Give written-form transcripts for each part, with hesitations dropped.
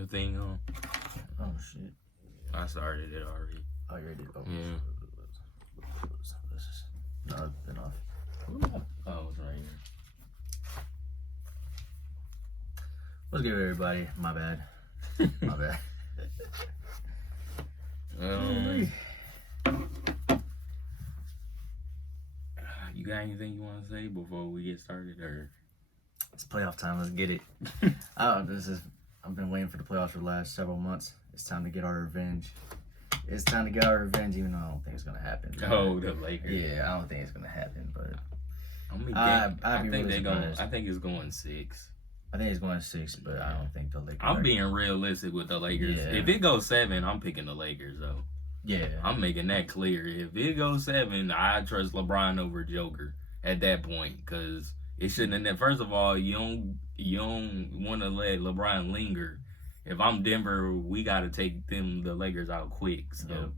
Your thing on? Oh shit! I started it already. Oh, you already did. Oh, Yeah. No, it's been off. Oh, it's right here. What's good, everybody? My bad. My bad. You got anything you want to say before we get started, or? It's playoff time. Let's get it. I've been waiting for the playoffs for the last several months. It's time to get our revenge. It's time to get our revenge, even though I don't think it's gonna happen. Oh, the Lakers. Yeah, I don't think it's gonna happen, but I think they're going. I think it's going 6. I think it's going 6, but I don't think the Lakers. I'm being realistic with the Lakers. Yeah. If it goes 7, I'm picking the Lakers though. Yeah, I'm making that clear. If it goes 7, I trust LeBron over Joker at that point, because it shouldn't have. First of all, you don't want to let LeBron linger. If I'm Denver, we got to take the Lakers out quick. So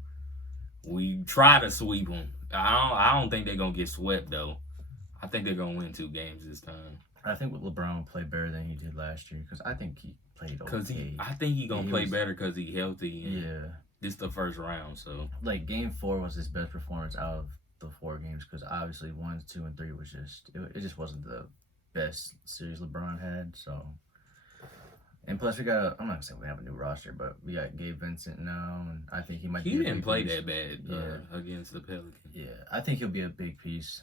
we try to sweep them. I don't think they're gonna get swept though. I think they're gonna win 2 games this time. I think with LeBron will play better than he did last year, because I think he played okay. I think he gonna play better because he healthy. And yeah. This the first round, so like Game 4 was his best performance out of the 4 games, because obviously 1, 2, and 3 was just it just wasn't the best series LeBron had. So, and plus I'm not gonna say we have a new roster, but we got Gabe Vincent now, and I think he might. He didn't play that bad against the Pelicans. Yeah, I think he'll be a big piece.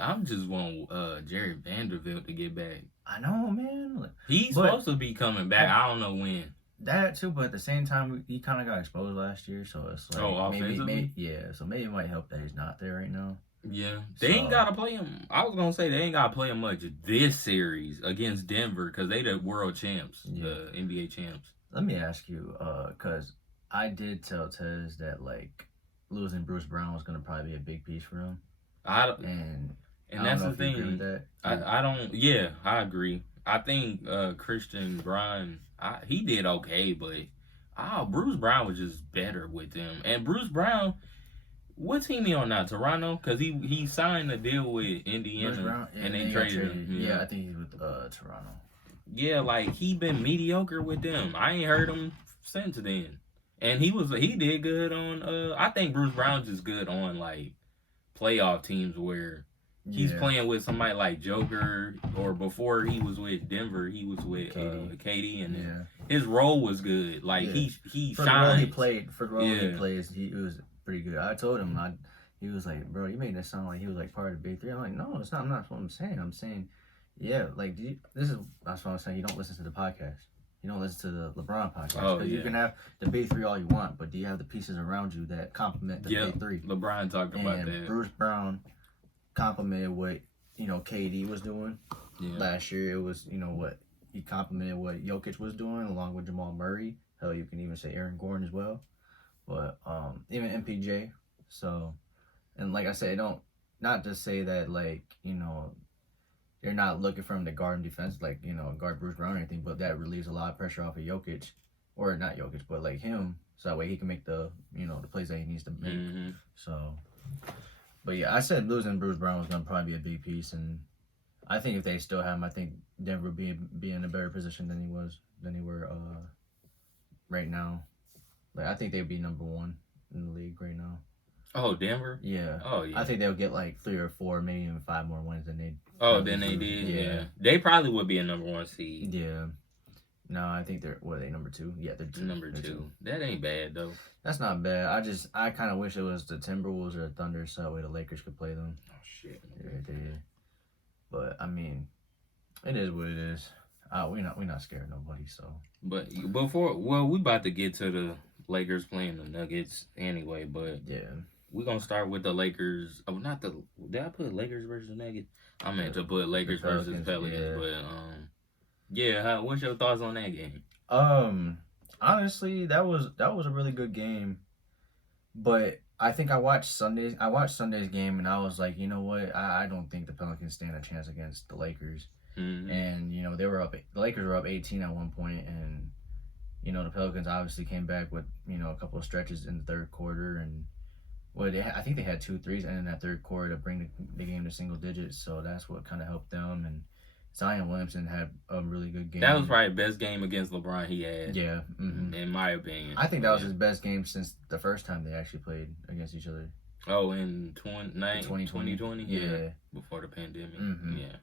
I'm just want Jerry Vanderbilt to get back. I know, man. He's supposed to be coming back. I don't know when. That too, but at the same time, he kind of got exposed last year, so it's like offensively? So maybe it might help that he's not there right now. Yeah, they ain't gotta play him. I was gonna say they ain't gotta play him much this series against Denver, because they the world champs, the NBA champs. Let me ask you, because I did tell Tez that like losing Bruce Brown was gonna probably be a big piece for him. And that's the thing. I don't. Yeah, I agree. I think Christian Brown, he did okay, but Bruce Brown was just better with them. And Bruce Brown, what team he on now? Toronto? Because he signed a deal with Indiana, and they traded him. Yeah, I think he's with Toronto. Yeah, like he been mediocre with them. I ain't heard him since then. And he did good on. I think Bruce Brown's just good on like playoff teams where he's playing with somebody like Joker, or before he was with Denver, he was with KD, and his role was good. Like he for the role he played, for the role he plays, he was pretty good. I told him, he was like, bro, you made that sound like he was like part of the Big 3. I'm like, no, it's not. I'm not what I'm saying. I'm saying, yeah, like that's what I'm saying. You don't listen to the podcast. You don't listen to the LeBron podcast. You can have the Big 3 all you want, but do you have the pieces around you that complement the Big 3? LeBron talked about that. Bruce Brown complimented what KD was doing last year. It was what he complimented what Jokic was doing, along with Jamal Murray. Hell, you can even say Aaron Gordon as well, but even MPJ. So, and like I said, not to say that like they're not looking for him to guard him defense, like guard Bruce Brown or anything, but that relieves a lot of pressure off of Jokic, or not Jokic, but like him, so that way he can make the the plays that he needs to make. Mm-hmm. So. But yeah, I said losing Bruce Brown was gonna probably be a big piece, and I think if they still have him, I think Denver be in a better position than they were right now. Like I think they'd be number 1 in the league right now. Oh, Denver? Yeah. Oh yeah. I think they'll get like 3 or 4, maybe even 5 more wins than they. Than they did. Yeah. They probably would be a number 1 seed. Yeah. No, I think they're number 2? Yeah, they're 2. Number 2. That ain't bad though. That's not bad. I kind of wish it was the Timberwolves or the Thunder, so that way the Lakers could play them. Oh shit. Yeah, they did. But I mean, it is what it is. We're not scared of nobody. So. But we about to get to the Lakers playing the Nuggets anyway. But yeah, we're gonna start with the Lakers. Oh, not the. Did I put Lakers versus Nuggets? I meant to put Lakers versus Pelicans, but yeah, what's your thoughts on that game? Honestly, that was a really good game, but I think I watched Sunday's game, and I was like, you know what? I don't think the Pelicans stand a chance against the Lakers. Mm-hmm. And they were up. The Lakers were up 18 at one point, and the Pelicans obviously came back with a couple of stretches in the third quarter, and I think they had 2 threes in that third quarter to bring the game to single digits. So that's what kind of helped them, and Zion Williamson had a really good game. That was probably the best game against LeBron he had. Yeah. Mm-hmm. In my opinion. I think that was his best game since the first time they actually played against each other. Oh, in 2020? Yeah. Before the pandemic. Mm-hmm. Yeah.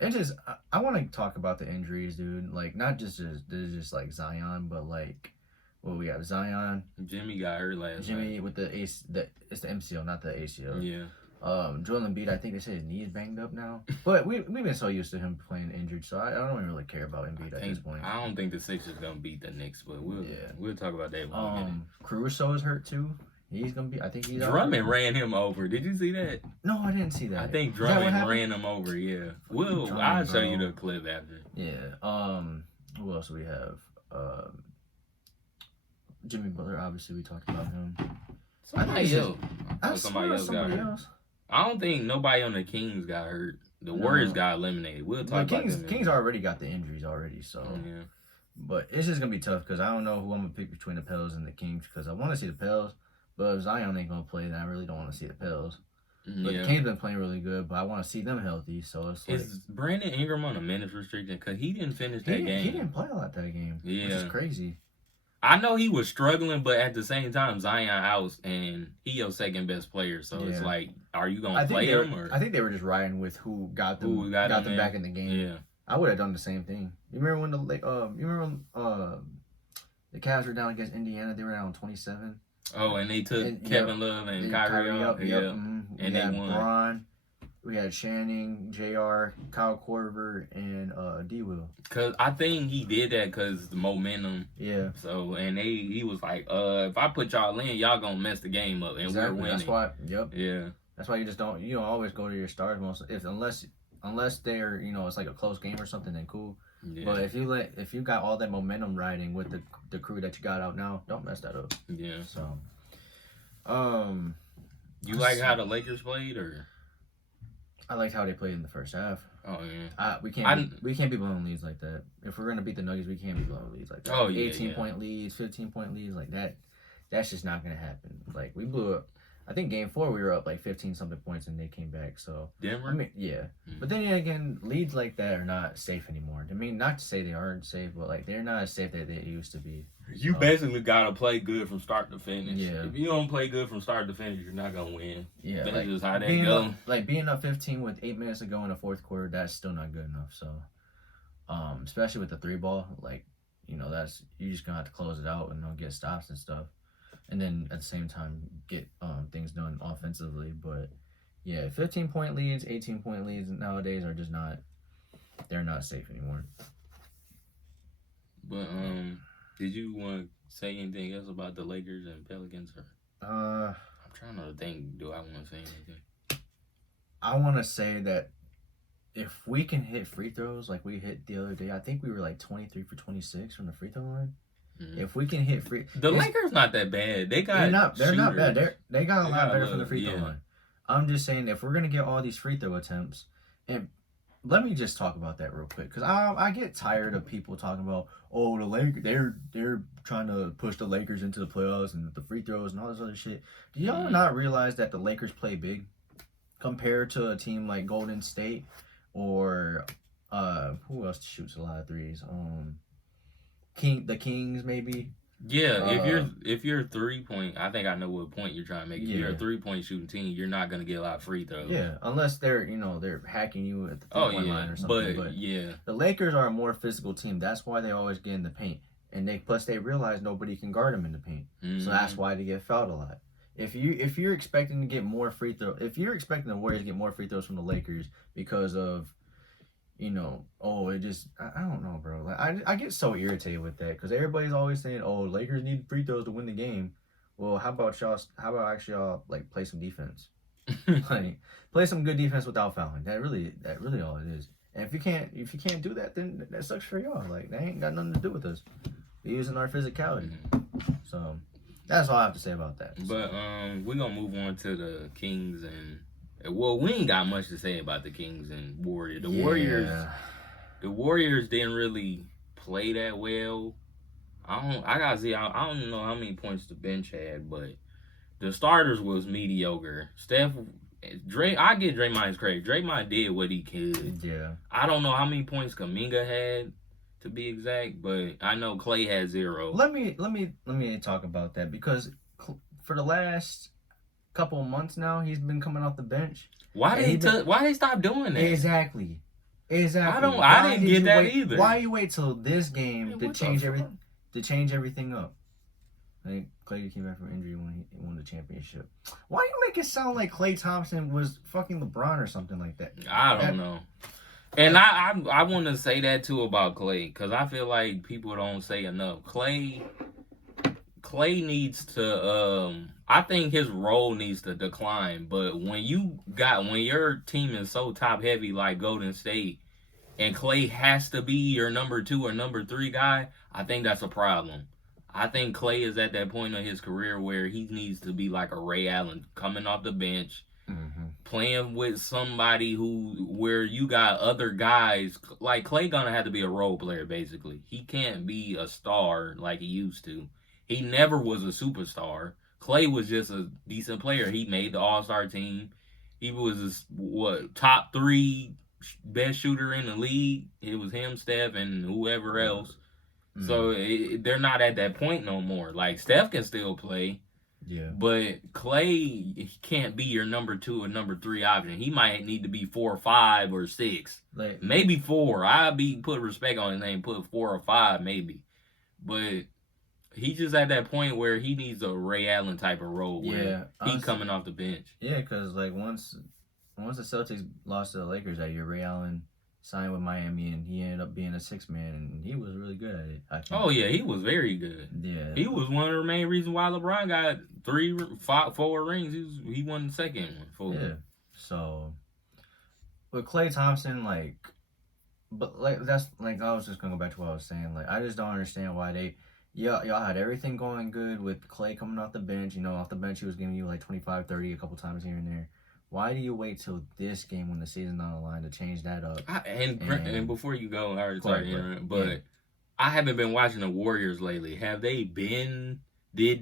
It just I want to talk about the injuries, dude. Like not just like Zion, but like what we got Zion. Jimmy got hurt last Jimmy night. with it's the MCL, not the ACL. Yeah. Joel Embiid, I think they say his knee is banged up now. But we've been so used to him playing injured, so I don't even really care about Embiid at this point. I don't think the Sixers gonna beat the Knicks, but we'll talk about that in a minute. Caruso is hurt too. He's gonna be. I think he's. Drummond ran him over. Did you see that? No, I didn't see that. I think Drummond ran him over. Yeah. I'll show you the clip after. Yeah. Who else do we have? Jimmy Butler. Obviously, we talked about him. Somebody else got hurt. I don't think nobody on the Kings got hurt. The Warriors got eliminated. We'll talk about them. Kings already got the injuries already, so. Yeah. But it's just gonna be tough because I don't know who I'm gonna pick between the Pels and the Kings because I want to see the Pels, but if Zion ain't gonna play, then I really don't want to see the Pels. But the Kings been playing really good, but I want to see them healthy. So it's like, is Brandon Ingram on a minutes restriction? Because he didn't finish that game. He didn't play a lot that game. Yeah, which is crazy. I know he was struggling, but at the same time, Zion out and he your second best player. So it's like, are you gonna play him? I think they were just riding with who got them back in the game. Yeah, I would have done the same thing. You remember when the Cavs were down against Indiana? They were down 27. Oh, and they took Kevin Love and Kyrie up. And they won. Braun. We had Channing, JR, Kyle Korver, and D-Will. Cause I think he did that because the momentum. Yeah. So and he was like, if I put y'all in, y'all gonna mess the game up, and we're winning. That's why. Yep. Yeah. That's why you don't always go to your stars unless they're it's like a close game or something, then cool. Yeah. But if you got all that momentum riding with the crew that you got out now, don't mess that up. Yeah. So. You like how the Lakers played, or? I liked how they played in the first half. Oh yeah. We can't be blowing leads like that. If we're gonna beat the Nuggets, we can't be blowing leads like that. Oh yeah. 18-point leads, 15-point leads like that. That's just not gonna happen. Like we blew up. I think game 4 we were up like 15 something points and they came back. So Denver. I mean, yeah. But then again, leads like that are not safe anymore. I mean, not to say they aren't safe, but like they're not as safe that they used to be. You basically gotta play good from start to finish. Yeah. If you don't play good from start to finish, you're not gonna win. Yeah. That's just how that go. Being up 15 with 8 minutes to go in the fourth quarter, that's still not good enough. So, especially with the 3-ball, like that's you just gonna have to close it out and get stops and stuff. And then at the same time get things done offensively. But yeah, 15-point leads, 18-point leads nowadays are just they're not safe anymore. But did you want to say anything else about the Lakers and Pelicans? I'm trying to think. Do I want to say anything? I want to say that if we can hit free throws like we hit the other day, I think we were like 23 for 26 from the free throw line. If we can hit the Lakers not that bad. They're not bad. They got a lot better from the free throw line. I'm just saying if we're gonna get all these free throw attempts, and let me just talk about that real quick because I get tired of people talking about the Lakers they're trying to push the Lakers into the playoffs and the free throws and all this other shit. Do y'all not realize that the Lakers play big compared to a team like Golden State or who else shoots a lot of threes? The Kings maybe. Yeah, if you're 3-point, I think I know what point you're trying to make. If you're a 3-point shooting team, you're not gonna get a lot of free throws. Yeah, unless they're hacking you at the 3-point line or something. But yeah, the Lakers are a more physical team. That's why they always get in the paint, and they realize nobody can guard them in the paint. So that's why they get fouled a lot. If you're expecting to get more free throws, if you're expecting the Warriors to get more free throws from the Lakers because of I don't know, bro. Like I get so irritated with that because everybody's always saying, Lakers need free throws to win the game. Well, how about y'all like play some defense? Like play some good defense without fouling. That really all it is. And if you can't do that, then that sucks for y'all. Like they ain't got nothing to do with us. They're using our physicality. So that's all I have to say about that. But we're gonna move on to the Kings and. Well, we ain't got much to say about the Kings and Warriors. The Warriors didn't really play that well. I gotta see. I don't know how many points the bench had, but the starters was mediocre. Steph I get Draymond's credit. Draymond did what he could. Yeah. I don't know how many points Kuminga had, to be exact, but I know Clay had 0. Let me talk about that, because for the last couple of months now, he's been coming off the bench. Why they stop doing that? Exactly. I didn't get that either. Why you wait till this game to change everything up? Like, Clay came back from injury when he won the championship. Why you make it sound like Klay Thompson was fucking LeBron or something like that? I don't know. And I want to say that too about Clay, because I feel like people don't say enough. Clay needs to I think his role needs to decline. But when your team is so top heavy like Golden State, and Clay has to be your number 2 or number 3 guy, I think that's a problem. I think Clay is at that point in his career where he needs to be like a Ray Allen, coming off the bench, playing with somebody where you got other guys. Like, Clay gonna have to be a role player, basically. He can't be a star like he used to. He never was a superstar. Clay was just a decent player. He made the All-Star team. He was top 3 best shooter in the league. It was him, Steph, and whoever else. So they're not at that point no more. Like, Steph can still play. Yeah. But Clay can't be your number 2 or number 3 option. He might need to be 4 or 5 or 6. Like, maybe 4. Put respect on his name, put 4 or 5 maybe. But he's just at that point where he needs a Ray Allen type of role where he's coming off the bench. Yeah, because like once the Celtics lost to the Lakers that year, Ray Allen signed with Miami, and he ended up being a 6 man, and he was really good at it. I think. Oh yeah, he was very good. Yeah, he was one of the main reasons why LeBron got 4 rings. He won the second one. Yeah. So with Klay Thompson, that's like, I was just gonna go back to what I was saying. Like, I just don't understand why y'all had everything going good with Klay coming off the bench. You know, off the bench he was giving you like 25, 30 a couple times here and there. Why do you wait till this game when the season's on the line to change that up? And before you go, I haven't been watching the Warriors lately. Did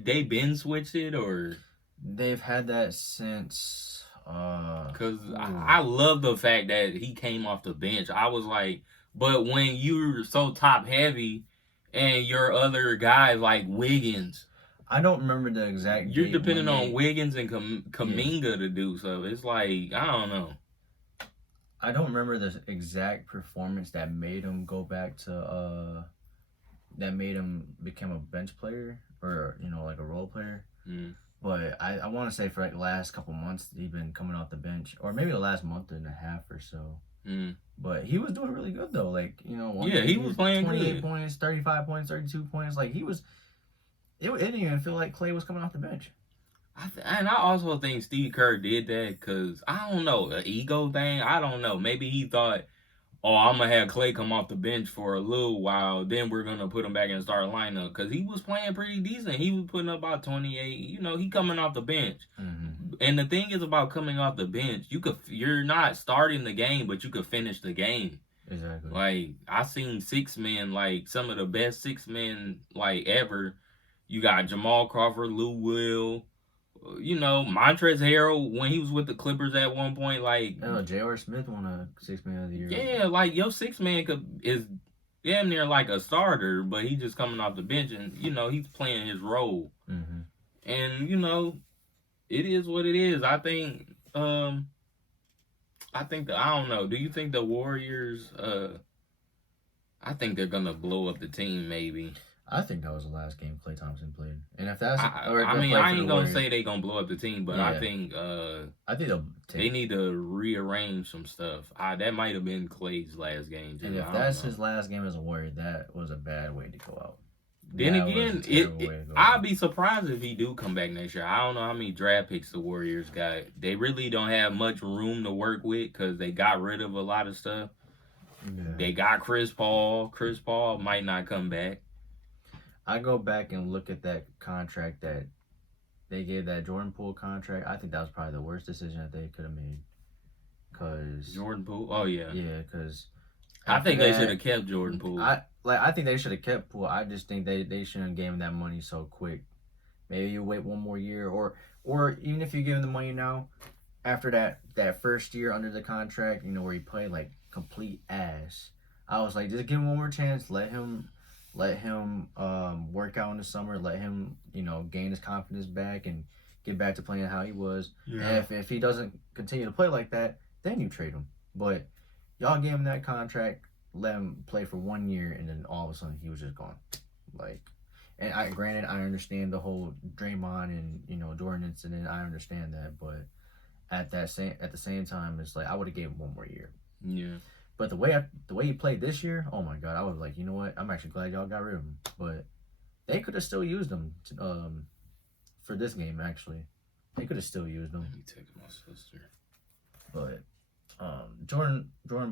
they been switch it, or? They've had that since. Because I love the fact that he came off the bench. I was like, but when you're so top heavy and your other guys like Wiggins. I don't remember the exact. You're depending on Wiggins and Kuminga to do so. It's like, I don't know. I don't remember the exact performance that made him go back to that made him become a bench player, or like a role player. But I want to say for like the last couple months he's been coming off the bench, or maybe the last month and a half or so. But he was doing really good though. Like, he was playing 28 points, 35 points, 32 points. Like, he was. It didn't even feel like Klay was coming off the bench. And I also think Steve Kerr did that because, I don't know, an ego thing. I don't know. Maybe he thought, I'm going to have Klay come off the bench for a little while. Then we're going to put him back in the starting lineup. Because he was playing pretty decent. He was putting up about 28. He coming off the bench. And the thing is about coming off the bench, you're not starting the game, but you could finish the game. Exactly. Like, I seen 6 men, like some of the best 6 men like ever. You got Jamal Crawford, Lou Will, Montrezl Harrell when he was with the Clippers at one point. Like, J.R. Smith won a 6 man of the year. Yeah, like your 6 man is damn near like a starter, but he just coming off the bench and he's playing his role. And it is what it is. I think I don't know. Do you think the Warriors? I think they're gonna blow up the team. Maybe. I think that was the last game Klay Thompson played, and if that's, I ain't gonna say they gonna blow up the team, but I think they need to rearrange some stuff. That might have been Klay's last game too. And if that's his last game as a Warrior, that was a bad way to go out. Then again, I'd be surprised if he do come back next year. I don't know how many draft picks the Warriors got. They really don't have much room to work with because they got rid of a lot of stuff. Yeah. They got Chris Paul. Chris Paul might not come back. I go back and look at that contract that they gave, that Jordan Poole contract. I think that was probably the worst decision that they could have made. Cause Jordan Poole? Oh, yeah. Yeah, because I think they should have kept Jordan Poole. I think they should have kept Poole. I just think they shouldn't have gave him that money so quick. Maybe you wait one more year, or even if you give him the money now, after that first year under the contract, where he played like complete ass, I was like, just give him one more chance. Let him work out in the summer. Let him gain his confidence back and get back to playing how he was. Yeah. And if he doesn't continue to play like that, then you trade him. But y'all gave him that contract, let him play for 1 year, and then all of a sudden he was just gone. Like, and granted, I understand the whole Draymond and Jordan incident. I understand that, but at the same time, it's like I would have gave him 1 more year. Yeah. But the way he played this year, oh my god, I was like, you know what? I'm actually glad y'all got rid of him. But they could have still used him for this game. Actually, they could have still used him. Let me text my sister. But Jordan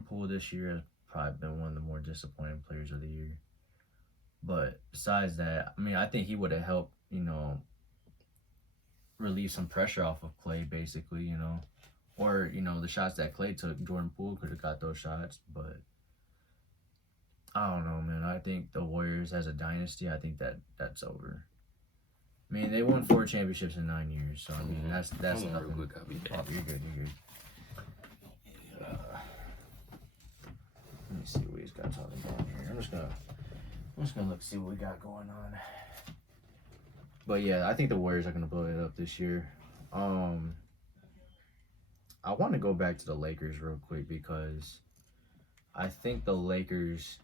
Poole this year has probably been one of the more disappointing players of the year. But besides that, I mean, I think he would have helped, relieve some pressure off of Clay, basically, or the shots that Clay took, Jordan Poole could have got those shots. But I don't know, man. I think the Warriors as a dynasty, I think that's over. I mean, they won 4 championships in 9 years, so I mean that's nothing. Real quick, I'll be back. Oh, you're good. Let me see what he's got talking about here. I'm just gonna look see what we got going on. But yeah, I think the Warriors are gonna blow it up this year. I want to go back to the Lakers real quick because I think the Lakers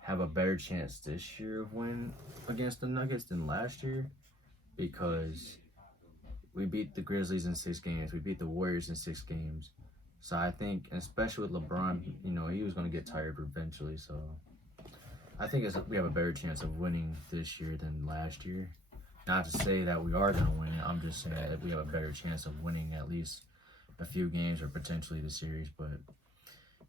have a better chance this year of winning against the Nuggets than last year because we beat the Grizzlies in 6 games. We beat the Warriors in 6 games. So I think, especially with LeBron, he was going to get tired eventually. So I think we have a better chance of winning this year than last year. Not to say that we are going to win it. I'm just saying that we have a better chance of winning at least a few games or potentially the series. But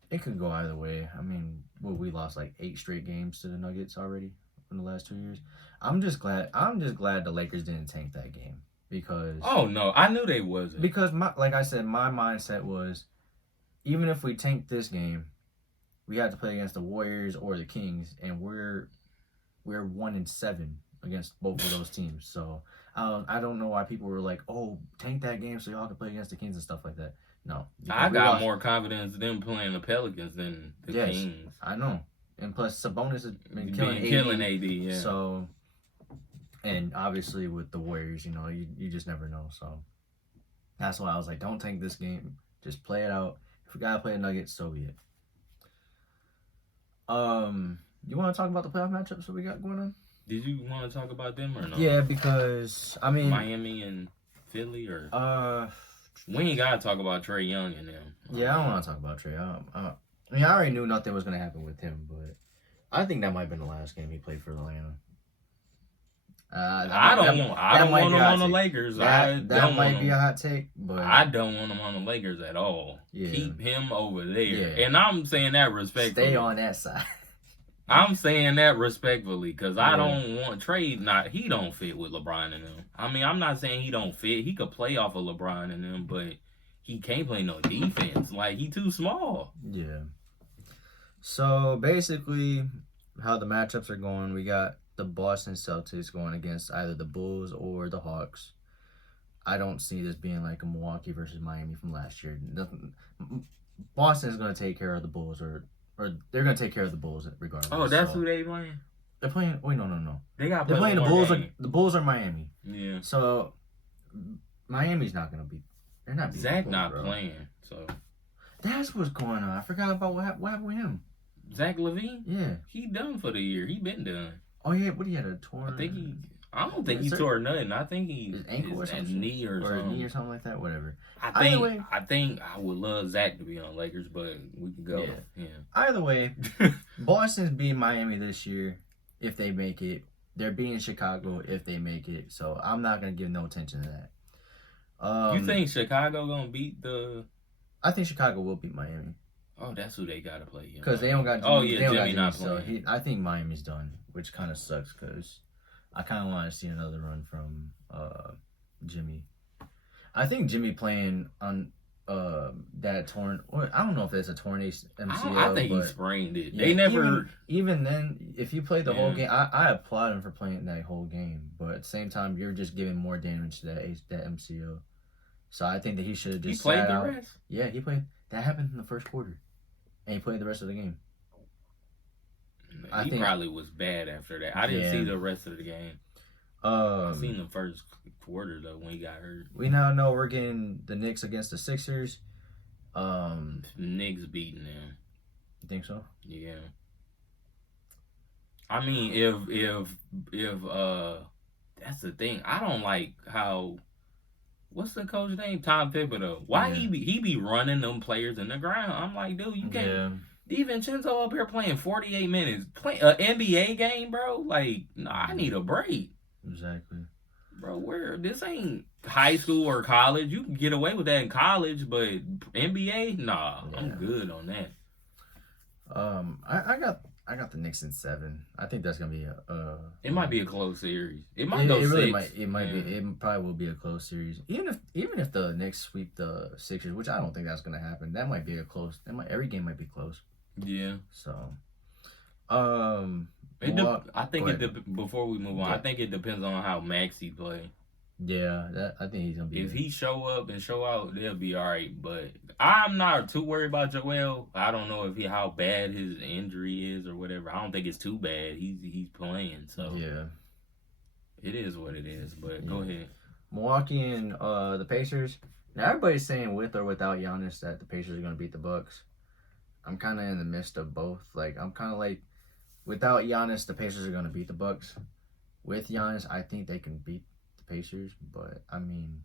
it could go either way. I mean, we lost like 8 straight games to the Nuggets already in the last 2 years. I'm just glad the Lakers didn't tank that game because. Oh no, I knew they wasn't. Because like I said, my mindset was, even if we tank this game, we have to play against the Warriors or the Kings, and we're 1-7 against both of those teams. So I don't know why people were like, "Oh, tank that game so y'all can play against the Kings and stuff like that." No, I got more confidence in them playing the Pelicans than the Kings. I know, and plus Sabonis has been killing AD. Yeah. So, and obviously with the Warriors, you just never know. So that's why I was like, "Don't tank this game. Just play it out. If we gotta play the Nuggets, so be it." You want to talk about the playoff matchups that we got going on? Did you want to talk about them or no? Yeah, because I mean Miami and Philly or we ain't gotta talk about Trae Young and them. Yeah, I don't want to talk about Trae. I mean, I already knew nothing was gonna happen with him, but I think that might have been the last game he played for Atlanta. I don't want him on the Lakers. That might be a hot take, but I don't want him on the Lakers at all. Yeah. Keep him over there. Yeah. And I'm saying that respectfully. Stay on that side. I'm saying that respectfully because I don't want Trae. He don't fit with LeBron and them. I mean, I'm not saying he don't fit. He could play off of LeBron and them, but he can't play no defense. Like, he too small. Yeah. So basically, how the matchups are going, we got the Boston Celtics going against either the Bulls or the Hawks. I don't see this being like a Milwaukee versus Miami from last year. Boston is going to take care of the Bulls, or they're going to take care of the Bulls regardless. Oh, that's who they playing? They're playing. Wait, no. They're playing the Bulls. The Bulls are Miami. Yeah. So Miami's not going to be. They're not. Zach not playing. So that's what's going on. I forgot about what happened with him. Zach LaVine. Yeah. He done for the year. He been done. Oh yeah, what he had a torn. I don't think he tore nothing. I think his ankle or something, knee or something. A knee or something like that. Whatever. I think I would love Zach to be on Lakers, but we can go. Yeah. Either way, Boston's beating Miami this year if they make it. They're beating Chicago if they make it. So I'm not gonna give no attention to that. You think Chicago gonna beat the? I think Chicago will beat Miami. Oh, that's who they gotta play. Because they don't got. Jimmy not playing. So I think Miami's done, which kind of sucks because I kind of want to see another run from Jimmy. I think Jimmy playing on that torn. I don't know if it's a torn MCL. I think he sprained it. Yeah, they never. Even then, if you play the whole game, I applaud him for playing that whole game. But at the same time, you're just giving more damage to that MCL. So I think that he should have just played sat the out. rest. Yeah, he played. That happened in the first quarter, and he played the rest of the game. He probably was bad after that. I didn't see the rest of the game. I seen the first quarter though when he got hurt. We now know we're getting the Knicks against the Sixers. Knicks beating them. You think so? Yeah. I mean, if that's the thing. I don't like how. What's the coach name? Tom Thibodeau. Why he be running them players in the ground? I'm like, dude, you can't. Yeah. DiVincenzo up here playing 48 minutes, play an NBA game, bro. Like, nah, I need a break. Exactly. Bro, this ain't high school or college. You can get away with that in college, but NBA, nah, yeah. I'm good on that. I got the Knicks in 7. I think that's gonna be it might be a close series. It might go 6. Really might. It might be. It probably will be a close series. Even if the Knicks sweep the Sixers, which I don't think that's gonna happen. That might be a close. Every game might be close. Yeah. So, I think before we move on, I think it depends on how Maxey play. Yeah, I think he's gonna be. If he show up and show out, they'll be all right. But I'm not too worried about Joel. I don't know how bad his injury is or whatever. I don't think it's too bad. He's playing, so yeah, it is what it is. But go ahead. Milwaukee and the Pacers. Now everybody's saying with or without Giannis that the Pacers are gonna beat the Bucks. I'm kind of in the midst of both. Like I'm kind of like, without Giannis, the Pacers are gonna beat the Bucks. With Giannis, I think they can beat the Pacers, but I mean,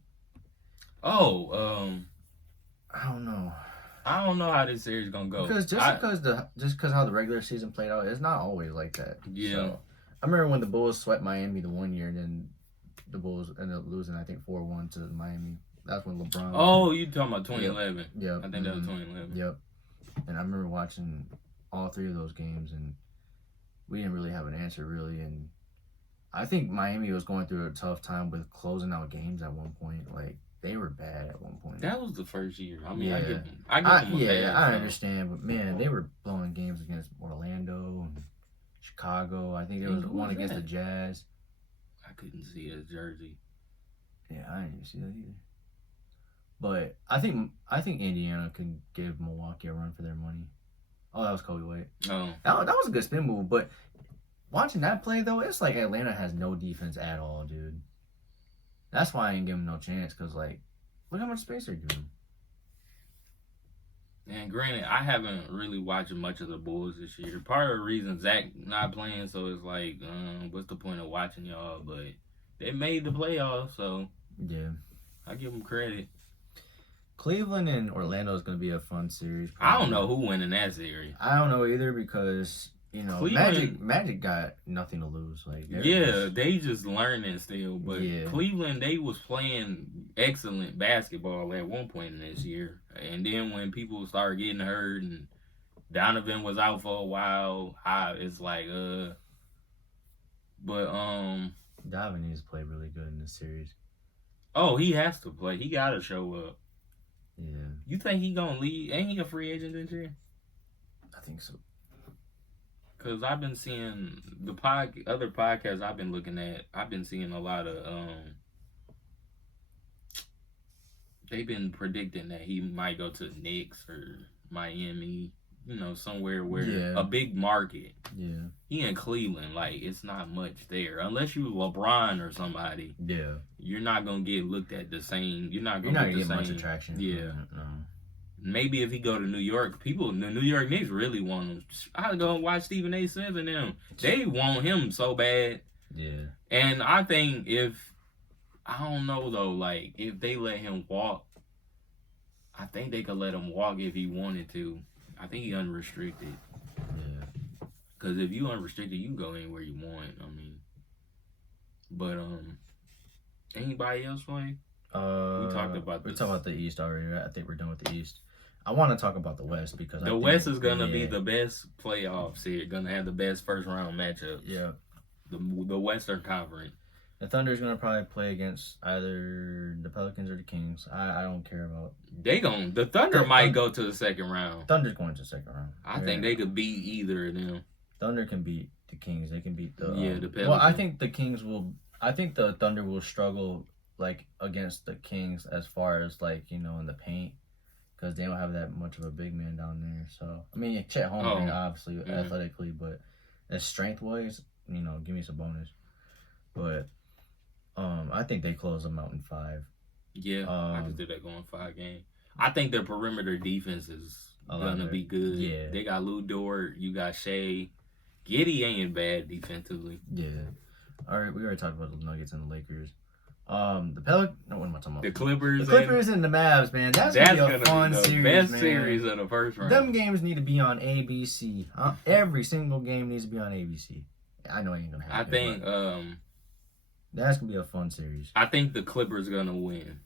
I don't know. I don't know how this series gonna go. Because because how the regular season played out, it's not always like that. Yeah. So, I remember when the Bulls swept Miami the one year, and then the Bulls ended up losing, I think 4-1 to Miami. That's when LeBron. Oh, you talking about 2011? Yeah. I think that was 2011. Yep. And I remember watching all 3 of those games, and we didn't really have an answer, really. And I think Miami was going through a tough time with closing out games at one point. Like, they were bad at one point. That was the first year. I mean, yeah. I get them. I understand. But, man, they were blowing games against Orlando and Chicago. I think there was one against the Jazz. I couldn't see his jersey. Yeah, I didn't even see that either. But I think Indiana can give Milwaukee a run for their money. Oh, that was Kobe White. Oh. That was a good spin move. But watching that play, though, it's like Atlanta has no defense at all, dude. That's why I ain't give them no chance, because, like, look how much space they're giving. And granted, I haven't really watched much of the Bulls this year. Part of the reason Zach not playing, so it's like, what's the point of watching y'all? But they made the playoffs, so yeah, I give them credit. Cleveland and Orlando is going to be a fun series. Probably. I don't know who win in that series. I don't know either, because Magic got nothing to lose. Like they just learning still. But Cleveland, they was playing excellent basketball at one point in this year, and then when people started getting hurt and Donovan was out for a while, it's like but Donovan needs to play really good in this series. Oh, he has to play. He got to show up. Yeah. You think he gonna leave? Ain't he a free agent this year? I think so. Cause I've been seeing other podcasts I've been looking at. I've been seeing a lot of they've been predicting that he might go to the Knicks or Miami. You know, somewhere where a big market. Yeah. He in Cleveland, like it's not much there unless you LeBron or somebody. Yeah. You're not gonna get looked at the same. You're not gonna get much attraction. Yeah. Maybe if he go to New York, the New York Knicks really want him. I go and watch Stephen A. Smith and them. They want him so bad. Yeah. And I think I don't know though, like if they let him walk, I think they could let him walk if he wanted to. I think he unrestricted. Yeah. Because if you unrestricted, you can go anywhere you want. I mean, but anybody else, Wayne? We talked about the East already, right? I think we're done with the East. I want to talk about the West because the West is gonna be the best playoffs here. Gonna have the best first round matchups. Yeah. The Western Conference. The Thunder's gonna probably play against either the Pelicans or the Kings. I don't care about. The Thunder might go to the second round. Thunder's going to the second round. I think they could beat either of them. Thunder can beat the Kings. They can beat the the Pelicans. Well, I think the Kings will. I think the Thunder will struggle like against the Kings as far as like in the paint because they don't have that much of a big man down there. So I mean, Chet Holmgren obviously athletically, but as strength wise, give me some bonus. But I think they close them out in 5. Yeah, I can see that going 5 games. I think their perimeter defense is gonna be good. Yeah, they got Lou Dort, you got Shea. Giddey ain't bad defensively. Yeah. All right, we already talked about the Nuggets and the Lakers. The Pelicans. No, what am I talking about? The Clippers. The Clippers and the Mavs, man. That's gonna be a fun series, best man. Series of the first round. Them games need to be on ABC. Every single game needs to be on ABC. I know it ain't gonna happen. I think that's gonna be a fun series. I think the Clippers gonna win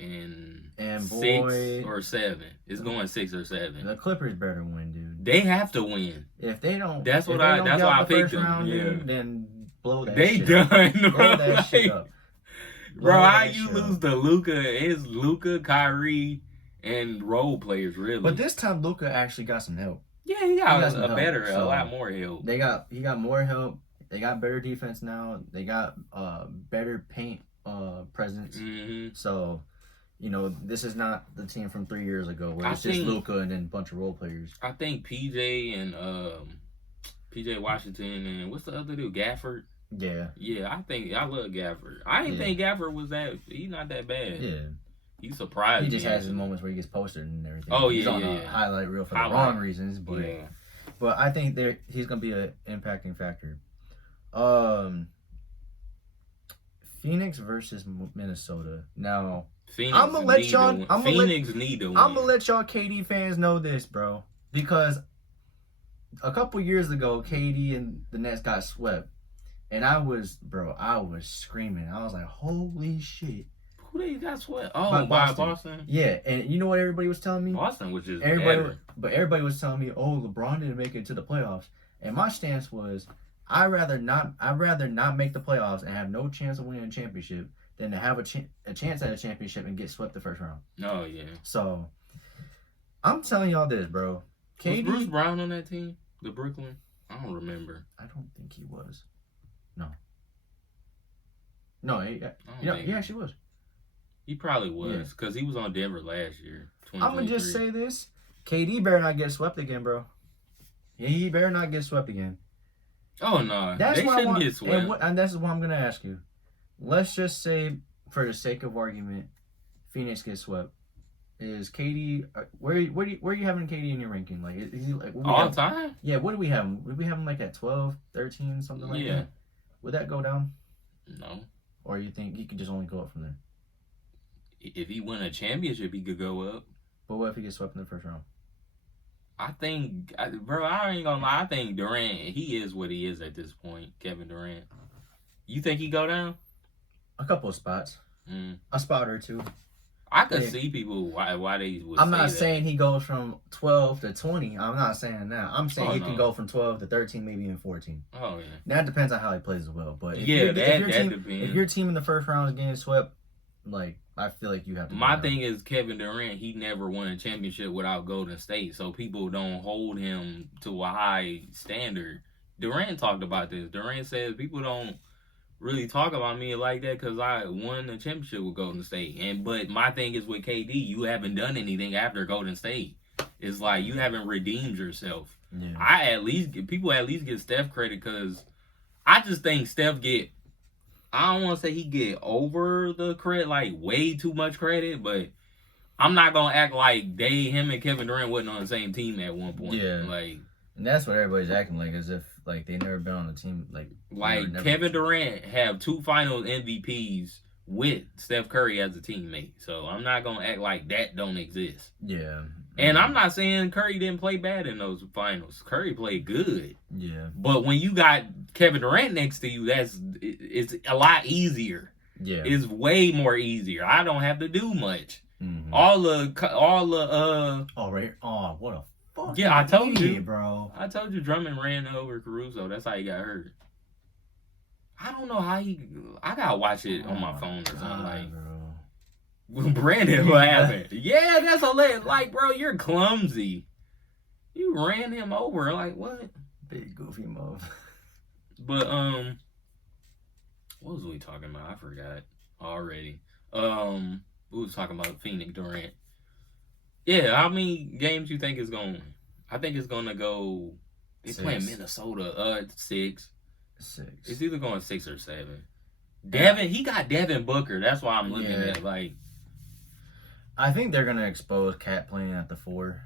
in 6 or 7. It's going 6 or 7. The Clippers better win, dude. They have to win. If they don't, that's why I picked them. Round, dude, then blow that. They shit done. Up. Blow that shit up. Bro, how you lose to Luka? It's Luka, Kyrie, and role players really. But this time Luka actually got some help. Yeah, he got a lot more help. He got more help. They got better defense now. They got better paint presence. Mm-hmm. So, this is not the team from 3 years ago where it's just Luka and then a bunch of role players. I think PJ and PJ Washington and what's the other dude? Gafford. Yeah. Yeah, I love Gafford. I didn't think Gafford was he's not that bad. Yeah. He surprised me. He just has his moments where he gets posted and everything. Oh, he's on a highlight reel for the wrong reasons. But, but I think he's going to be an impacting factor. Phoenix versus Minnesota. Now, I'm going to let y'all... Phoenix need to win. I'm going to let y'all KD fans know this, bro. Because a couple years ago, KD and the Nets got swept. And I was screaming. I was like, holy shit. Who they got swept? Oh, by Boston? Yeah, and you know what everybody was telling me? Boston, which is everybody was telling me, oh, LeBron didn't make it to the playoffs. And my stance was, I'd rather not make the playoffs and have no chance of winning a championship than to have a chance at a championship and get swept the first round. Oh, yeah. So, I'm telling y'all this, bro. Was Bruce Brown on that team? The Brooklyn? I don't remember. I don't think he was. No, he actually was. He probably was, because he was on Denver last year. I'm going to just say this. KD better not get swept again, bro. He better not get swept again. Oh, no. They shouldn't get swept. And this is what I'm going to ask you. Let's just say, for the sake of argument, Phoenix gets swept. Is KD... Where are you having KD in your ranking? Like, is he like... All time? Yeah, what do we have him? Would we have him like at 12, 13, something like that? Would that go down? No. Or you think he could just only go up from there? If he win a championship, he could go up. But what if he gets swept in the first round? I think, bro, I ain't gonna lie. I think Durant, he is what he is at this point. Kevin Durant. You think he go down? A couple of spots. A spot or two. I could see people why they would. I'm not saying he goes from 12 to 20. I'm not saying that. I'm saying he can go from 12 to 13, maybe even 14. Oh yeah. That depends on how he plays as well. But if if your team in the first round is getting swept, like I feel like you have to. My thing is Kevin Durant. He never won a championship without Golden State, so people don't hold him to a high standard. Durant talked about this. Durant says people don't really talk about me like that because I won the championship with Golden State. But my thing is with KD, you haven't done anything after Golden State. It's like you haven't redeemed yourself. Yeah. People at least get Steph credit because I just think Steph I don't want to say he get over the credit, like way too much credit, but I'm not gonna act like him and Kevin Durant wasn't on the same team at one point. Yeah, like. And that's what everybody's acting like, as if like they never been on a team like Kevin Durant have 2 Finals MVPs with Steph Curry as a teammate. So I'm not gonna act like that don't exist. Yeah. And I'm not saying Curry didn't play bad in those finals. Curry played good. Yeah. But when you got Kevin Durant next to you, it's a lot easier. Yeah. It's way more easier. I don't have to do much. Mm-hmm. What a yeah, I told idiot, you, bro. I told you Drummond ran over Caruso. That's how he got hurt. I don't know how I gotta watch it on my phone or something. Like, Brandon, what happened? Yeah, that's hilarious. Like, bro, you're clumsy. You ran him over. Like, what? Big goofy move. But what was we talking about? I forgot. already. We was talking about Phoenix Durant. Yeah, how many games you think is going to win? I think it's going to go. They playing Minnesota. 6. 6. It's either going 6 or 7. Devin, he got Devin Booker. That's why I'm looking at like. I think they're gonna expose Cat playing at the 4.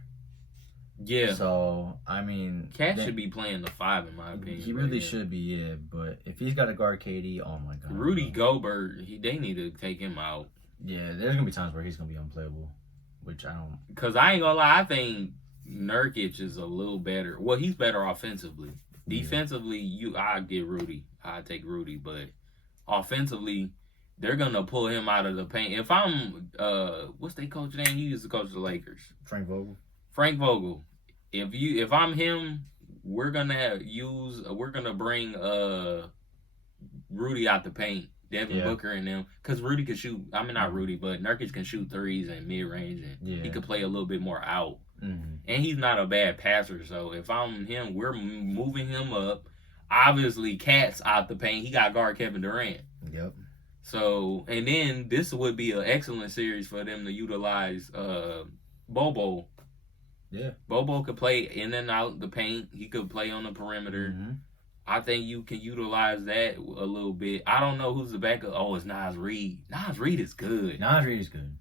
Yeah. So I mean, Cat should be playing the 5 in my opinion. He really should be, yeah. But if he's got to guard KD, oh my god. Rudy Gobert, they need to take him out. Yeah, there's gonna be times where he's gonna be unplayable, which I don't. Cause I ain't gonna lie, I think Nurkic is a little better. Well, he's better offensively. Defensively, I get Rudy. I take Rudy, but offensively, they're gonna pull him out of the paint. If I'm what's they coach name? He used to coach the Lakers. Frank Vogel. If I'm him, we're gonna bring Rudy out the paint. Devin Booker and them, because Rudy can shoot. I mean, not Rudy, but Nurkic can shoot threes and mid range, and he could play a little bit more out. And he's not a bad passer. So if I'm him, we're moving him up. Obviously, Cat's out the paint. He got guard Kevin Durant. Yep. So, and then this would be an excellent series for them to utilize Bobo. Yeah. Bobo could play in and out the paint. He could play on the perimeter. I think you can utilize that a little bit. I don't know who's the backup. Oh, it's Nas Reed. Nas Reed is good. Nas Reed is good.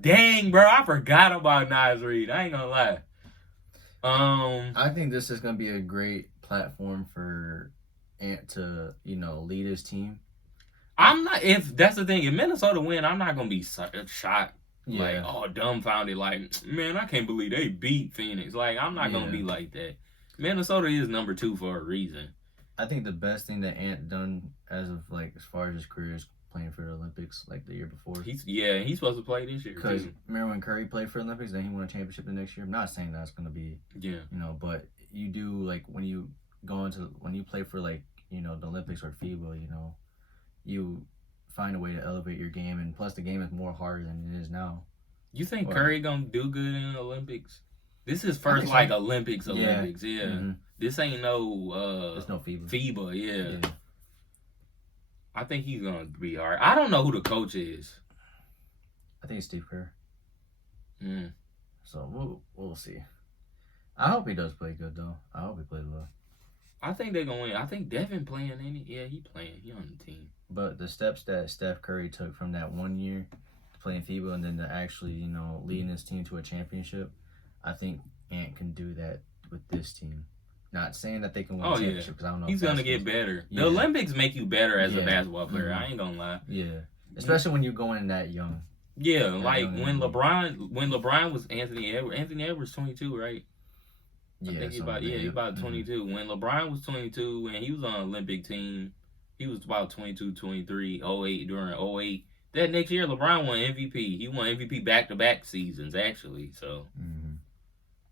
Dang, bro, I forgot about Nas Reed. I ain't gonna lie. I think this is gonna be a great platform for Ant to, lead his team. I'm not. If that's the thing, if Minnesota win, I'm not gonna be shocked. Like, dumbfounded. Like, man, I can't believe they beat Phoenix. Like, I'm not gonna be like that. Minnesota is number 2 for a reason. I think the best thing that Ant done as far as his career is playing for the Olympics like the year before. He's supposed to play this year. Because remember when Curry played for the Olympics, then he won a championship the next year. I'm not saying that's gonna be but you do like when you play for the Olympics or FIBA, you find a way to elevate your game, and plus the game is more harder than it is now. You think Curry gonna do good in the Olympics? This is first Olympics. Yeah. Mm-hmm. This ain't no there's no FIBA. FIBA, I think he's gonna be alright. I don't know who the coach is. I think it's Steve Kerr. So we'll see. I hope he does play good though. I hope he plays well. I think they're gonna win. I think Devin playing he playing. He on the team. But the steps that Steph Curry took from that 1 year to playing FIBA and then to actually, leading his team to a championship, I think Ant can do that with this team. Not saying that they can win a championship because I don't know. He's gonna get better. Yeah. The Olympics make you better as a basketball player. I ain't gonna lie. Yeah, especially when you're going in that young. Yeah, like when LeBron was Anthony Edwards. Anthony Edwards 22, right? I think he's about 22. When LeBron was 22 and he was on the Olympic team, he was about 22, 23, 08 during 08. That next year, LeBron won MVP. He won MVP back-to-back seasons, actually. So.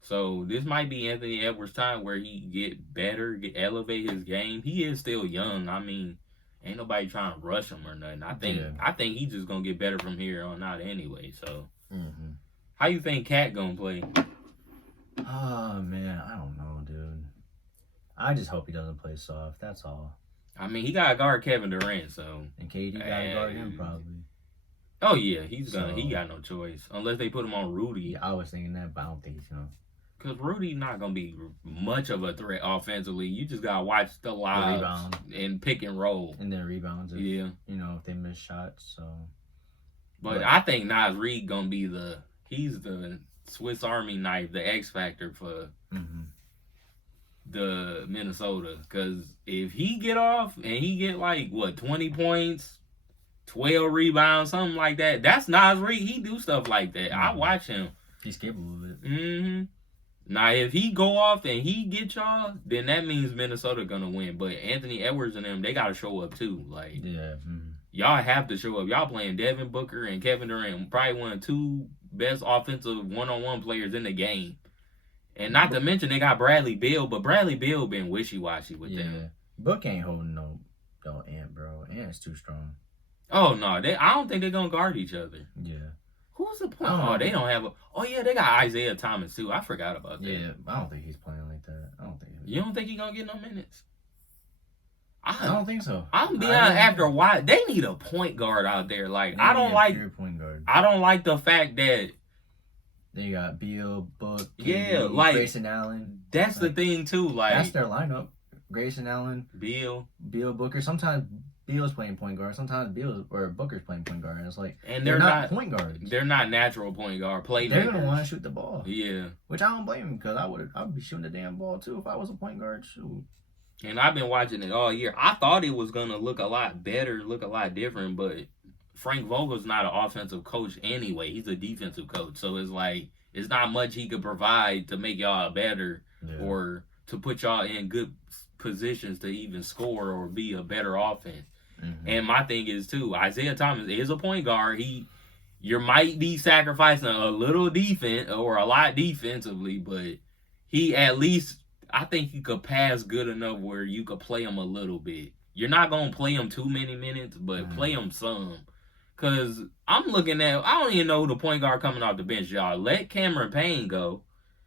So this might be Anthony Edwards' time where he get better, elevate his game. He is still young. I mean, ain't nobody trying to rush him or nothing. I think he's just gonna get better from here on out anyway. So, how you think Cat gonna play? Oh man, I don't know, dude. I just hope he doesn't play soft. That's all. I mean, he got to guard Kevin Durant, so and KD got to guard him probably. Oh yeah, he got no choice unless they put him on Rudy. Yeah, I was thinking that, but I don't think he's gonna. Because Rudy's not going to be much of a threat offensively. You just got to watch the lobs and pick and roll. And then rebounds. If they miss shots. So. But I think Nas Reed going to be he's the Swiss Army knife, the X factor for the Minnesota. Because if he get off and he get 20 points, 12 rebounds, something like that, that's Nas Reed. He do stuff like that. I watch him. He's capable of it. Now, if he go off and he get y'all, then that means Minnesota gonna win. But Anthony Edwards and them, they gotta show up too. Y'all have to show up. Y'all playing Devin Booker and Kevin Durant, probably one of 2 best offensive one-on-one players in the game. And not to mention they got Bradley Beal, but Bradley Beal been wishy-washy with them. Book ain't holding no Ant, bro. Ant's too strong. Oh no, I don't think they're gonna guard each other. Yeah. Who's the point? Oh, they don't have they got Isaiah Thomas too. I forgot about that. Yeah, I don't think he's playing like that. I don't think. You don't think he's gonna get no minutes? I don't think so. I'm being after a while. They need a point guard out there. Like I don't like point guard. I don't like the fact that they got Beal, Book, like Grayson Allen. That's the thing too. Like that's their lineup. Grayson Allen, Beal, Booker. Sometimes Beal's playing point guard. Sometimes Booker's playing point guard. And it's like they're not point guards. They're not natural point guard playmakers. They're gonna want to shoot the ball. Yeah, which I don't blame them because I'd be shooting the damn ball too if I was a point guard. Shoot. And I've been watching it all year. I thought it was gonna look a lot better, look a lot different, but Frank Vogel's not an offensive coach anyway. He's a defensive coach, so it's like it's not much he could provide to make y'all better or to put y'all in good positions to even score or be a better offense. Mm-hmm. And my thing is too, Isaiah Thomas is a point guard. You might be sacrificing a little defense or a lot defensively, but he at least, I think he could pass good enough where you could play him a little bit. You're not gonna play him too many minutes, but play him some. Cause I'm looking at, I don't even know who the point guard coming off the bench, y'all. Let Cameron Payne go.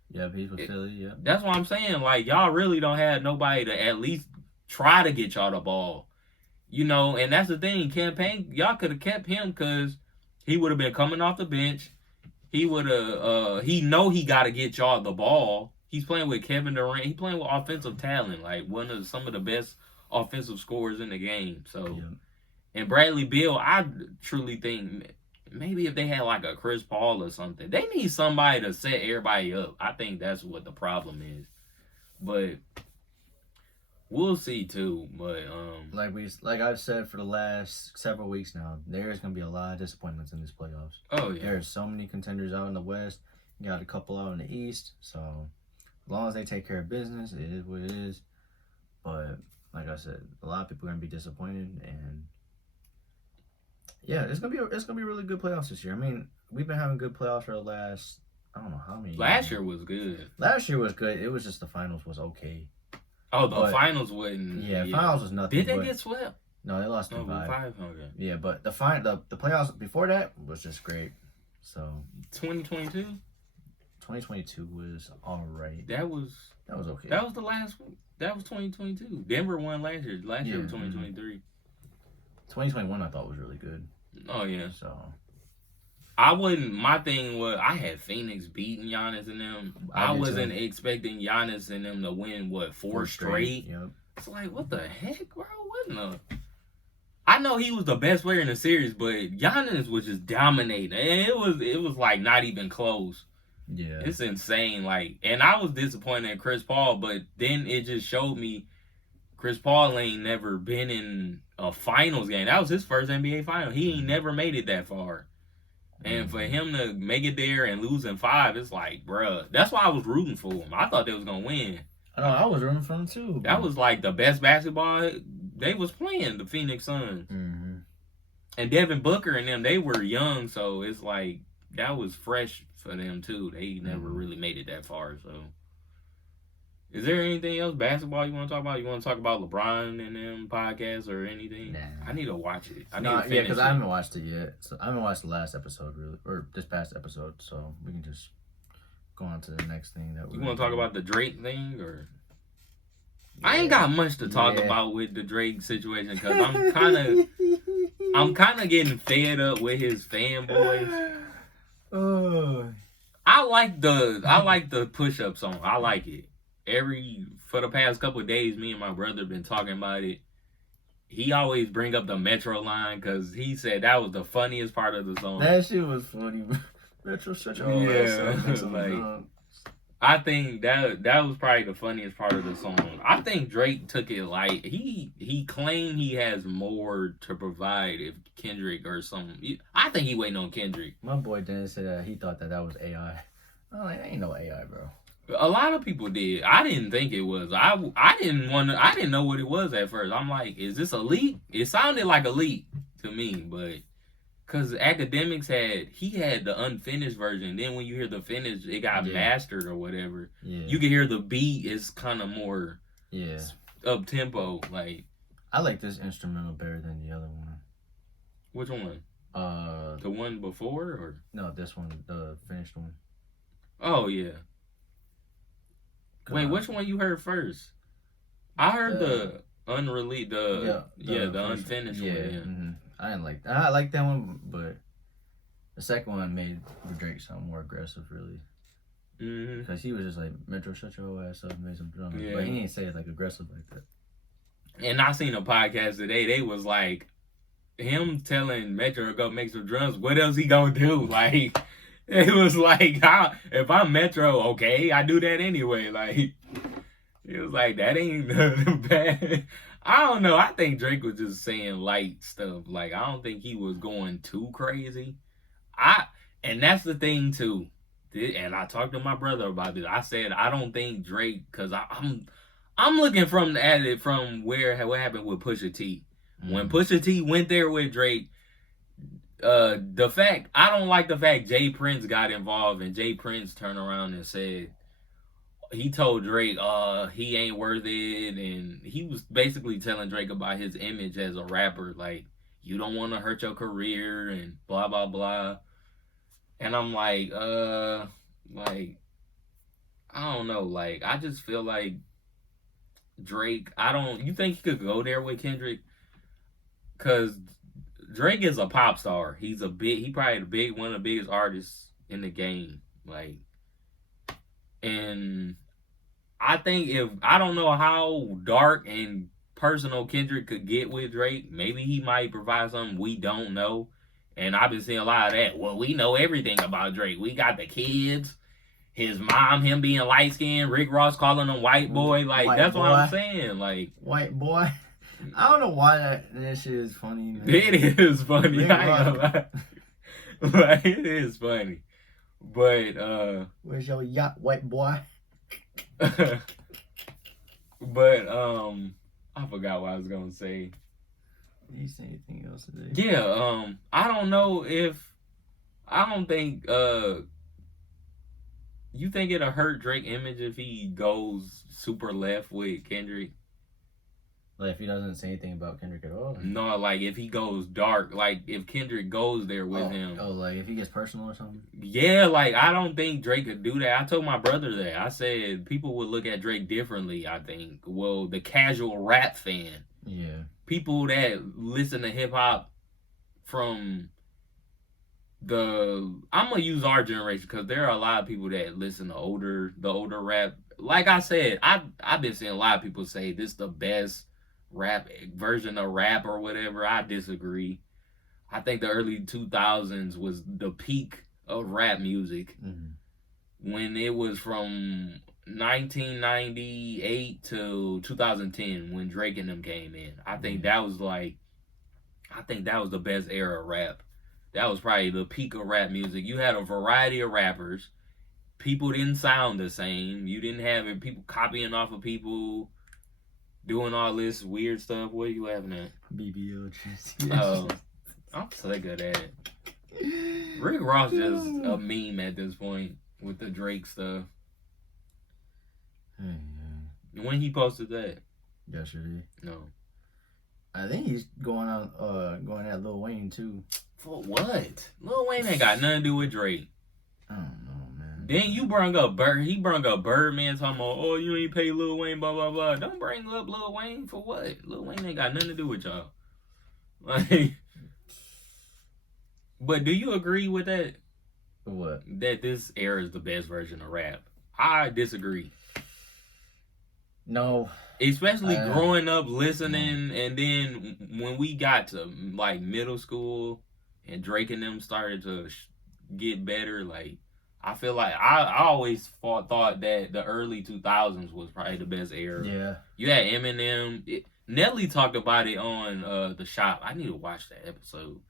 Yeah, he's with Philly, yeah. That's what I'm saying. Like, y'all really don't have nobody to at least try to get y'all the ball. You know, and that's the thing. Campaign, y'all could have kept him because he would have been coming off the bench. He would have, he got to get y'all the ball. He's playing with Kevin Durant. He's playing with offensive talent, like some of the best offensive scorers in the game. So, and Bradley Beal, I truly think maybe if they had like a Chris Paul or something, they need somebody to set everybody up. I think that's what the problem is. But we'll see too. But like I've said for the last several weeks now, there's gonna be a lot of disappointments in this playoffs. Oh yeah, there's so many contenders out in the West. You got a couple out in the East. So as long as they take care of business, it is what it is. But like I said, a lot of people are gonna be disappointed, and yeah, it's gonna be a really good playoffs this year. I mean, we've been having good playoffs for the last, I don't know how many. Last year was good. Last year was good. It was just the finals was okay. Oh, the finals wasn't. Yeah, finals was nothing. Did they get swept? No, they lost 5. Okay. Yeah, but the playoffs before that was just great. So 2022. 2022 was all right. That was okay. That was the last one. That was 2022. Denver won last year. Last year was 2023. 2021 I thought was really good. Oh yeah. So I wouldn't. My thing was I had Phoenix beating Giannis and them. I wasn't expecting Giannis and them to win 4 straight. Yep. It's like what the heck, bro? I know he was the best player in the series, but Giannis was just dominating, and it was like not even close. Yeah, it's insane. Like, and I was disappointed in Chris Paul, but then it just showed me Chris Paul ain't never been in a finals game. That was his first NBA final. He ain't never made it that far. And for him to make it there and lose in 5, it's like, bruh. That's why I was rooting for him. I thought they was going to win. I know, I was rooting for him too. Bro. That was like the best basketball they was playing, the Phoenix Suns. Mm-hmm. And Devin Booker and them, they were young, so it's like that was fresh for them too. They never really made it that far, so. Is there anything else basketball you want to talk about? You want to talk about LeBron and them podcasts or anything? Nah. I need to watch it. Because I haven't watched it yet. So I haven't watched the last episode really, or this past episode. So we can just go on to the next thing that we. You want to talk about the Drake thing or? Yeah. I ain't got much to talk about with the Drake situation because I'm kind of getting fed up with his fanboys. I like the push-up song. I like it. For the past couple of days, me and my brother been talking about it. He always bring up the Metro line because he said that was the funniest part of the song. That shit was funny. Metro's such a I think that was probably the funniest part of the song. I think Drake took it light. He claimed he has more to provide if Kendrick or something. I think he waiting on Kendrick. My boy Dennis said that he thought that was AI. I'm like, ain't no AI, bro. A lot of people did. I didn't think it was. I didn't know what it was at first. I'm like, is this a leak? It sounded like a leak to me, but because Academics had the unfinished version. Then when you hear the finished, it got mastered or whatever. Yeah. You can hear the beat is kind of more up tempo. Like I like this instrumental better than the other one. Which one? The one before or no? This one, the finished one. Oh yeah. Wait, which one you heard first? I heard unreleased, the unfinished one. Yeah. Mm-hmm. I didn't like that. I like that one, but the second one made Drake sound more aggressive, really. Because he was just like, Metro, shut your whole ass up and make some drums. Yeah. But he didn't say it like aggressive like that. And I seen a podcast today. They was like, him telling Metro to go make some drums. What else he gonna do? Like, it was like, if I'm Metro, okay, I do that anyway. Like, it was like, that ain't bad. I don't know. I think Drake was just saying light stuff. Like, I don't think he was going too crazy. And that's the thing too. And I talked to my brother about this. I said I don't think Drake, because I'm looking at it from what happened with Pusha T. When Pusha T went there with Drake, I don't like the fact Jay Prince got involved, and Jay Prince turned around and said he told Drake he ain't worth it, and he was basically telling Drake about his image as a rapper, like, you don't want to hurt your career and blah blah blah. And I'm like, I don't know. Like, I just feel like Drake, you think he could go there with Kendrick? Because Drake is a pop star. He probably one of the biggest artists in the game. Like, and I think I don't know how dark and personal Kendrick could get with Drake. Maybe he might provide something we don't know. And I've been seeing a lot of that. Well, we know everything about Drake. We got the kids, his mom, him being light skinned, Rick Ross calling him white boy. Like, that's what I'm saying. Like, white boy. I don't know why that shit is funny, man. It is funny. I ain't gonna lie. Like, it is funny. But where's your yacht, white boy? But I forgot what I was gonna say. Did you say anything else today? Yeah, I don't know I don't think you think it'll hurt Drake's image if he goes super left with Kendrick? Like, if he doesn't say anything about Kendrick at all? No, like, if he goes dark, like, if Kendrick goes there with him. Oh, like, if he gets personal or something? Yeah, like, I don't think Drake could do that. I told my brother that. I said people would look at Drake differently, I think. Well, the casual rap fan. Yeah. People that listen to hip-hop from I'm going to use our generation, because there are a lot of people that listen to the older rap. Like I said, I've been seeing a lot of people say this is the best rap version of rap or whatever. I disagree. I think the early 2000s was the peak of rap music. When it was from 1998 to 2010 when Drake and them came in. I think that was the best era of rap. That was probably the peak of rap music. You had a variety of rappers. People didn't sound the same. You didn't have people copying off of people, doing all this weird stuff. What are you laughing at? BBL. Oh, I'm sick of that. Rick Ross just a meme at this point with the Drake stuff. When he posted that? Yesterday. No. I think he's going at Lil Wayne too. For what? Lil Wayne ain't got nothing to do with Drake. I don't know, man. Then you brung up Birdman talking about, oh, you ain't pay Lil Wayne, blah blah blah. Don't bring up Lil Wayne for what? Lil Wayne ain't got nothing to do with y'all. Like, but do you agree with that? What? That this era is the best version of rap? I disagree. No. Especially growing up listening, and then when we got to like middle school and Drake and them started to get better, like, I feel like I always thought that the early 2000s was probably the best era. Yeah. You had Eminem. Nelly talked about it on The Shop. I need to watch that episode.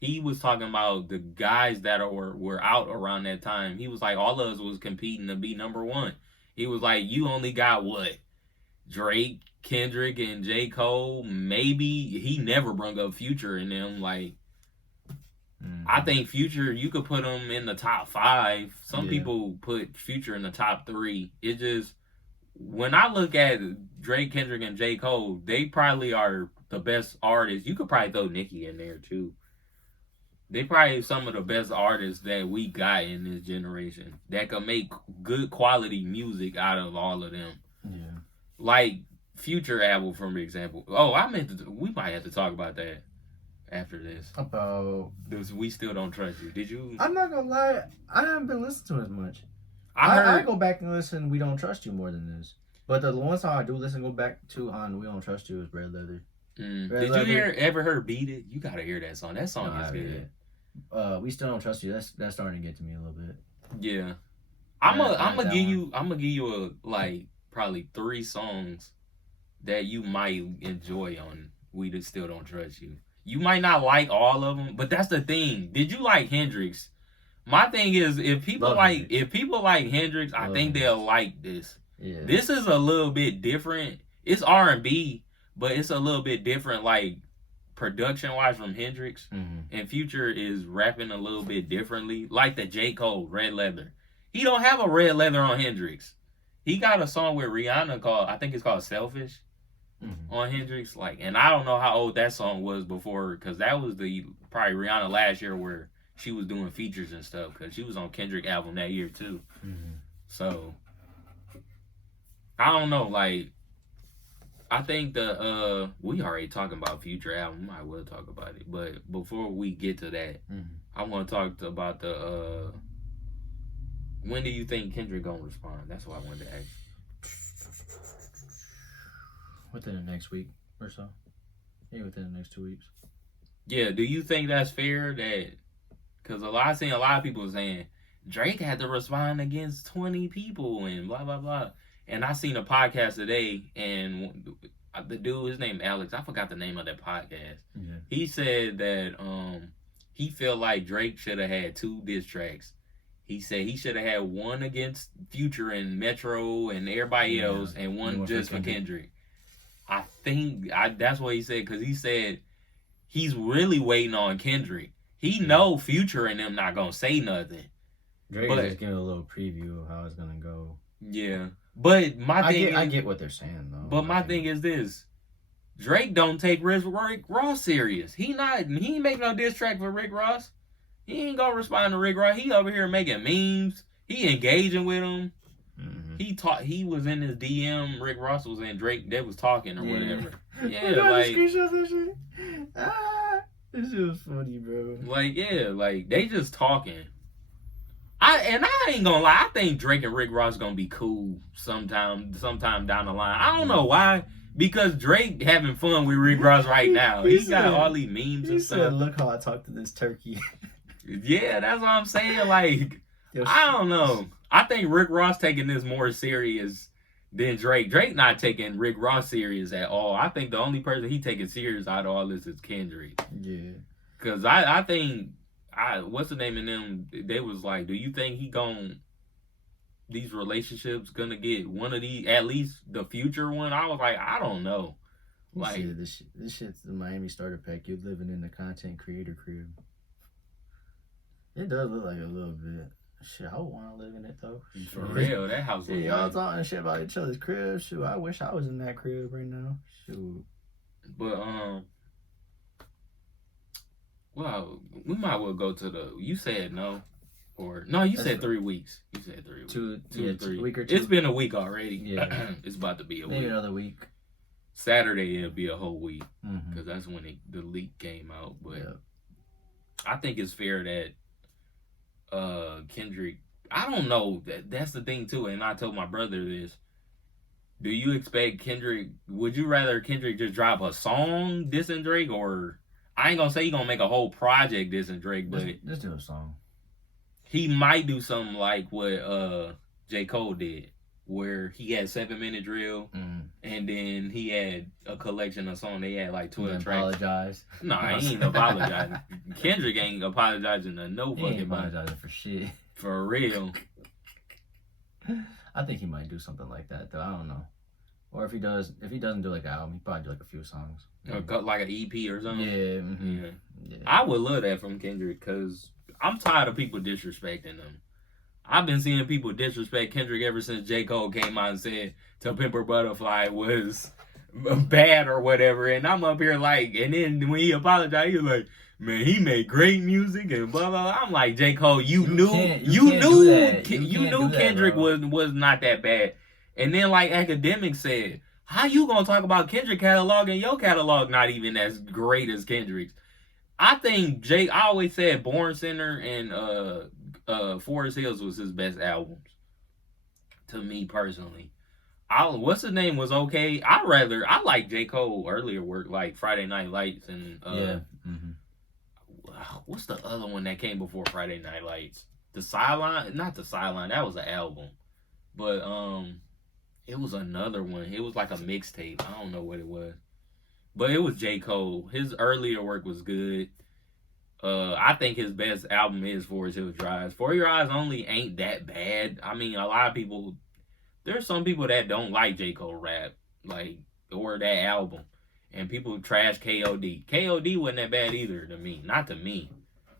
He was talking about the guys that were out around that time. He was like, all of us was competing to be number one. He was like, you only got what? Drake, Kendrick, and J. Cole. Maybe he never brung up Future in them. Like, I think Future, you could put him in the top 5. Some people put Future in the top 3. It just, when I look at Drake, Kendrick, and J. Cole, they probably are the best artists. You could probably throw Nicki in there too. They probably some of the best artists that we got in this generation that can make good quality music out of all of them. Yeah. Like, Future album, for example. Oh, I meant to. We might have to talk about that after this. About this, We Still Don't Trust You. Did you? I'm not gonna lie. I haven't been listening to it as much. I go back and listen. We Don't Trust You more than this. But the one song I do listen, go back to on We Don't Trust You is Red Leather. Did you ever hear Beat It? You gotta hear that song. That song is good. We Still Don't Trust You. That's starting to get to me a little bit. Yeah, I'm gonna give you like probably 3 songs that you might enjoy on We Still Don't Trust You. You might not like all of them, but that's the thing. Did you like Hendrix? My thing is, if people like Hendrix, I think they'll like this. Yeah. This is a little bit different. It's R&B, but it's a little bit different, like production wise from Hendrix. And Future is rapping a little bit differently, like the J. Cole Red Leather. He don't have a red leather on Hendrix. He got a song with Rihanna I think it's called Selfish. On Hendrix, and I don't know how old that song was before, because that was probably Rihanna last year where she was doing features and stuff, because she was on Kendrick album that year too. So I don't know, I think we already talking about Future album. We might well talk about it, but before we get to that, I want to talk about when do you think Kendrick gonna respond? That's what I wanted to ask. Within the next week or so. Yeah, within the next 2 weeks. Yeah, do you think that's fair? Because I've seen a lot of people saying Drake had to respond against 20 people and blah, blah, blah. And I seen a podcast today, and the dude, his name Alex, I forgot the name of that podcast. Yeah. He said that he felt like Drake should have had 2 diss tracks. He said he should have had one against Future and Metro and everybody else, and one just for Kendrick. I think that's what he said, because he said he's really waiting on Kendrick. He know Future and them not gonna say nothing. Drake is just giving a little preview of how it's gonna go. Yeah, but I get what they're saying though. But my thing is this: Drake don't take Rick Ross serious. He ain't make no diss track for Rick Ross. He ain't gonna respond to Rick Ross. He over here making memes. He engaging with him. He was in his DM. Rick Ross was in Drake. They was talking or whatever. Yeah, screenshots and shit. This shit was funny, bro. They just talking. I ain't gonna lie. I think Drake and Rick Ross gonna be cool sometime down the line. I don't know why. Because Drake having fun with Rick Ross right now. He got all these memes and stuff. He said, "Look how I talk to this turkey." Yeah, that's what I'm saying. I don't know. I think Rick Ross taking this more serious than Drake. Drake not taking Rick Ross serious at all. I think the only person he taking serious out of all this is Kendrick. Yeah. Because I think, what's the name of them? They was like, do you think these relationships gonna get one of these, at least the Future one? I was like, I don't know. This shit's the Miami starter pack. You're living in the content creator crib. It does look like a little bit. Shit, I would want to live in it though. For real, that house. See, y'all talking shit about each other's crib. Shoot, I wish I was in that crib right now. Shoot. But well, we might well go to you said no, or no? You said 3 weeks. You said 3 weeks. 3 week or 2. It's been a week already. Yeah, it's about to be a maybe week. Another week. Saturday it'll be a whole week because that's when the leak came out. But I think it's fair that Kendrick, I don't know, that's the thing too, and I told my brother this. Do you expect would you rather Kendrick just drop a song dissing Drake, or I ain't gonna say he gonna make a whole project dissing Drake, but just do a song. He might do something like what J. Cole did, where he had 7-minute drill, and then he had a collection of songs. They had like 12 tracks. Apologize. No, he ain't apologizing. Kendrick ain't apologizing to no he fucking ain't apologizing for shit. For real. I think he might do something like that though. I don't know. Or if he doesn't do like an album, he probably do like a few songs. Like an EP or something. Yeah. Yeah. I would love that from Kendrick because I'm tired of people disrespecting him. I've been seeing people disrespect Kendrick ever since J. Cole came out and said "To Pimp a Butterfly" was bad or whatever, and I'm up here and then when he apologized, he was like, "Man, he made great music and blah blah blah." I'm like, J. Cole, you knew Kendrick was not that bad, and then like Academic said, How you gonna talk about Kendrick catalog and your catalog not even as great as Kendrick's? I think Jake. I always said Born Center and Forest Hills was his best albums. To me personally, what's his name was okay. I like J. Cole earlier work like Friday Night Lights and what's the other one that came before Friday Night Lights? The Sideline, not the Sideline. That was an album, but it was another one. It was like a mixtape. I don't know what it was, but it was J. Cole. His earlier work was good. I think his best album is Forest Hills Drive. For Your Eyes Only ain't that bad. I mean, a lot of people. There's some people that don't like J. Cole rap, like, or that album. And people trash KOD. KOD wasn't that bad either to me. Not to me.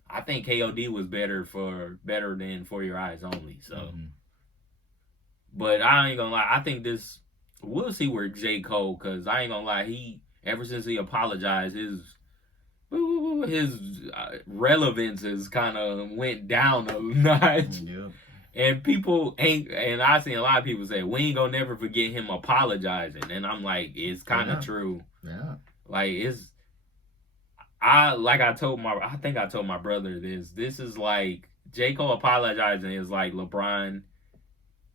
I think KOD was better than For Your Eyes Only. So, but I ain't gonna lie. I think we'll see where J. Cole, cause I ain't gonna lie. Ever since he apologized, his relevance has kind of went down a notch. Yeah. And people ain't, and I seen a lot of people say, we ain't gonna never forget him apologizing. And I'm like, it's kind of true. Yeah. Like, I think I told my brother this is like, J. Cole apologizing is like LeBron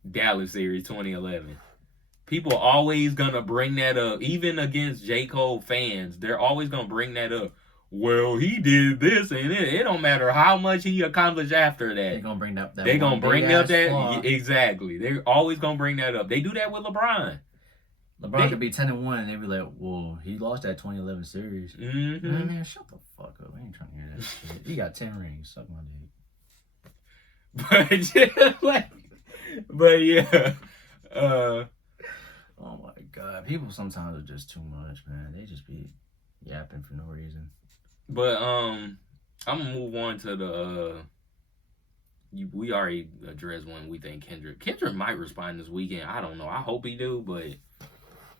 Dallas series 2011. People always gonna bring that up, even against J. Cole fans. They're always gonna bring that up. Well, he did this, and it don't matter how much he accomplished after that. They're gonna bring that. They're gonna bring up that flaw. Exactly. They're always gonna bring that up. They do that with LeBron. LeBron could be 10-1, and they be like, "Well, he lost that 2011 series." Mm-hmm. Man, shut the fuck up. I ain't trying to hear that shit. He got 10 rings. Suck my dick. But yeah. Oh my god, people sometimes are just too much, man. They just be yapping for no reason. But I'm gonna move on to the we already addressed when we think Kendrick might respond this weekend. I don't know. I hope he do, but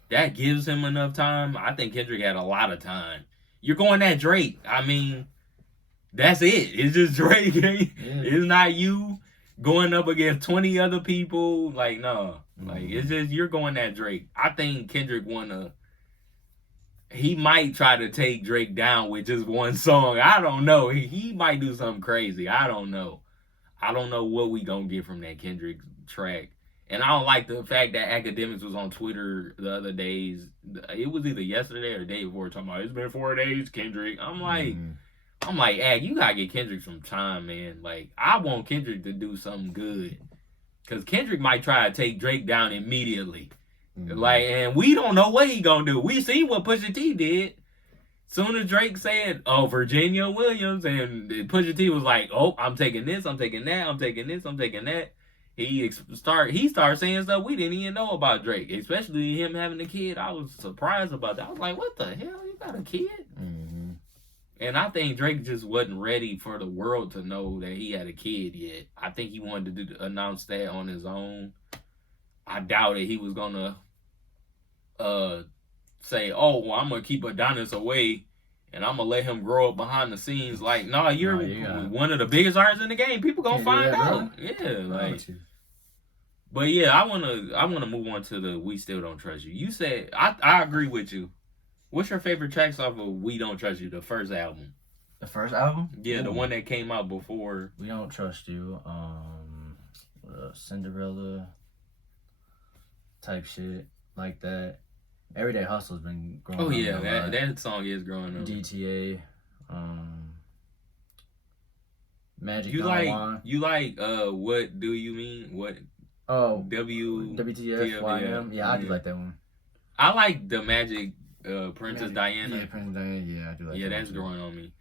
that gives him enough time. I think Kendrick had a lot of time. You're going at Drake. I mean, that's it. It's just Drake. It's not you going up against 20 other people. Like, no. Like, it's just you're going at Drake. I think Kendrick he might try to take Drake down with just one song. I don't know. He might do something crazy. I don't know. I don't know what we gonna get from that Kendrick track. And I don't like the fact that Academics was on Twitter the other days. It was either yesterday or the day before talking about, it's been 4 days, Kendrick. I'm like, Ag, you gotta get Kendrick some time, man. Like, I want Kendrick to do something good. Because Kendrick might try to take Drake down immediately. Like, and we don't know what he gonna do. We see what Pusha T did. Soon as Drake said, "Oh, Virginia Williams," and Pusha T was like, "Oh, I'm taking this, I'm taking that, I'm taking this, I'm taking that." He started saying stuff we didn't even know about Drake, especially him having a kid. I was surprised about that. I was like, "What the hell? You got a kid?" Mm-hmm. And I think Drake just wasn't ready for the world to know that he had a kid yet. I think he wanted to announce that on his own. I doubted he was gonna say, "Oh, well, I'm gonna keep Adonis away and I'm gonna let him grow up behind the scenes." Like, no, you're one of the biggest artists in the game. People gonna find out. Bro. Yeah, like. But yeah, I wanna move on to the We Still Don't Trust You. You said I agree with you. What's your favorite tracks off of We Don't Trust You, the first album? The first album? Yeah, the one that came out before We Don't Trust You. Cinderella type shit like that. Everyday Hustle's been growing. Oh yeah, that song is growing up. DTA, Magic. You like What Do You Mean? What? Oh, WTF YM. Yeah, I do like that one. I like the Magic Princess Diana. Yeah, Princess Diana. Yeah, I do like. Yeah, that's growing on me.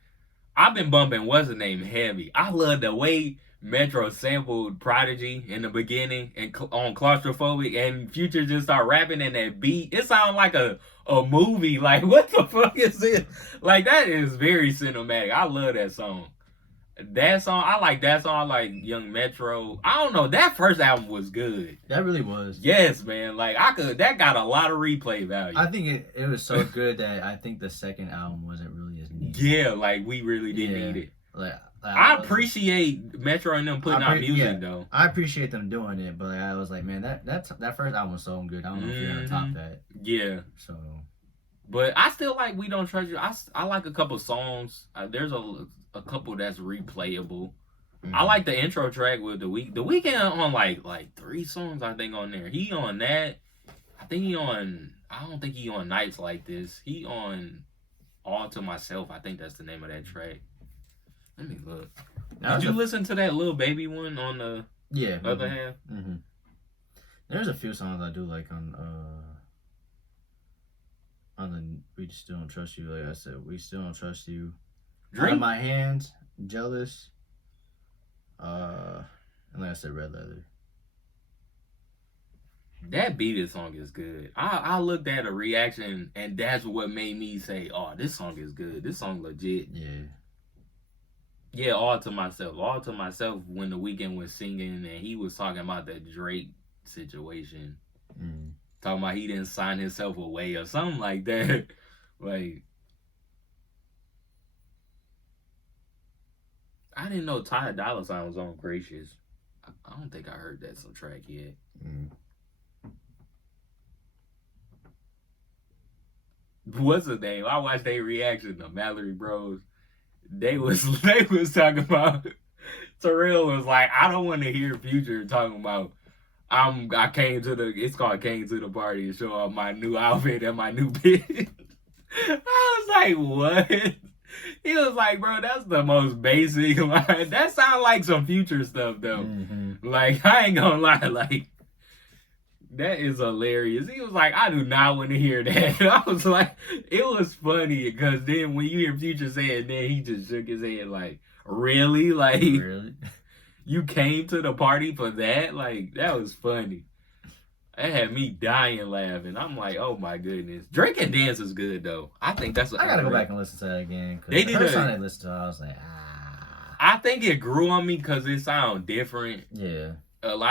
I've been bumping what's the name heavy. I love the way Metro sampled Prodigy in the beginning and on Claustrophobic, and Future just start rapping in that beat. It sounds like a movie. Like, what the fuck is this? Like, that is very cinematic. I love that song. I like that song. I like Young Metro. I don't know. That first album was good. That really was. Yes, man. Like, that got a lot of replay value. I think it was so good that I think the second album wasn't really as needed. Yeah, like, we really didn't need it. Like I appreciate Metro and them putting out music though. I appreciate them doing it, but I was like, man, that first album was so good. I don't know if you're gonna top that. Yeah. So, but I still like We Don't Trust You. I like a couple songs. There's a couple that's replayable. I like the intro track with The Weeknd on like 3 songs I think on there. He on that. I don't think he on Nights Like This. He on All to Myself. I think that's the name of that track. Let me look. Did you listen to that Lil Baby one on the other half? Mm-hmm. There's a few songs I do like on the We Still Don't Trust You. Like I said, We Still Don't Trust You. Out of My Hands, Jealous. And like I said, Red Leather. That Beat It song is good. I looked at a reaction and that's what made me say, oh, this song is good. This song legit. Yeah, All to Myself. All to Myself when The Weeknd was singing and he was talking about that Drake situation. Talking about he didn't sign himself away or something like that. Like, I didn't know Ty Dolla $ign was on Gracious. I don't think I heard that some track yet. What's the name? I watched their reaction to Mallory Bros. They was talking about Terrell was like, I don't want to hear Future talking about it's called Came to the Party and show off my new outfit and my new bitch. I was like, what? He was like, bro, that's the most basic line. That sounds like some Future stuff though. Like, I ain't gonna lie, like that is hilarious. He was like, I do not want to hear that. I was like, it was funny because then when you hear Future say it, then he just shook his head like, really? Like, really? You came to the party for that? Like, that was funny. That had me dying laughing. I'm like, oh my goodness. Drake and Dance is good though. I think that's. I gotta go back and listen to that again. They did. The first time I listened to it, I was like, I think it grew on me because it sounded different. Yeah. A lot.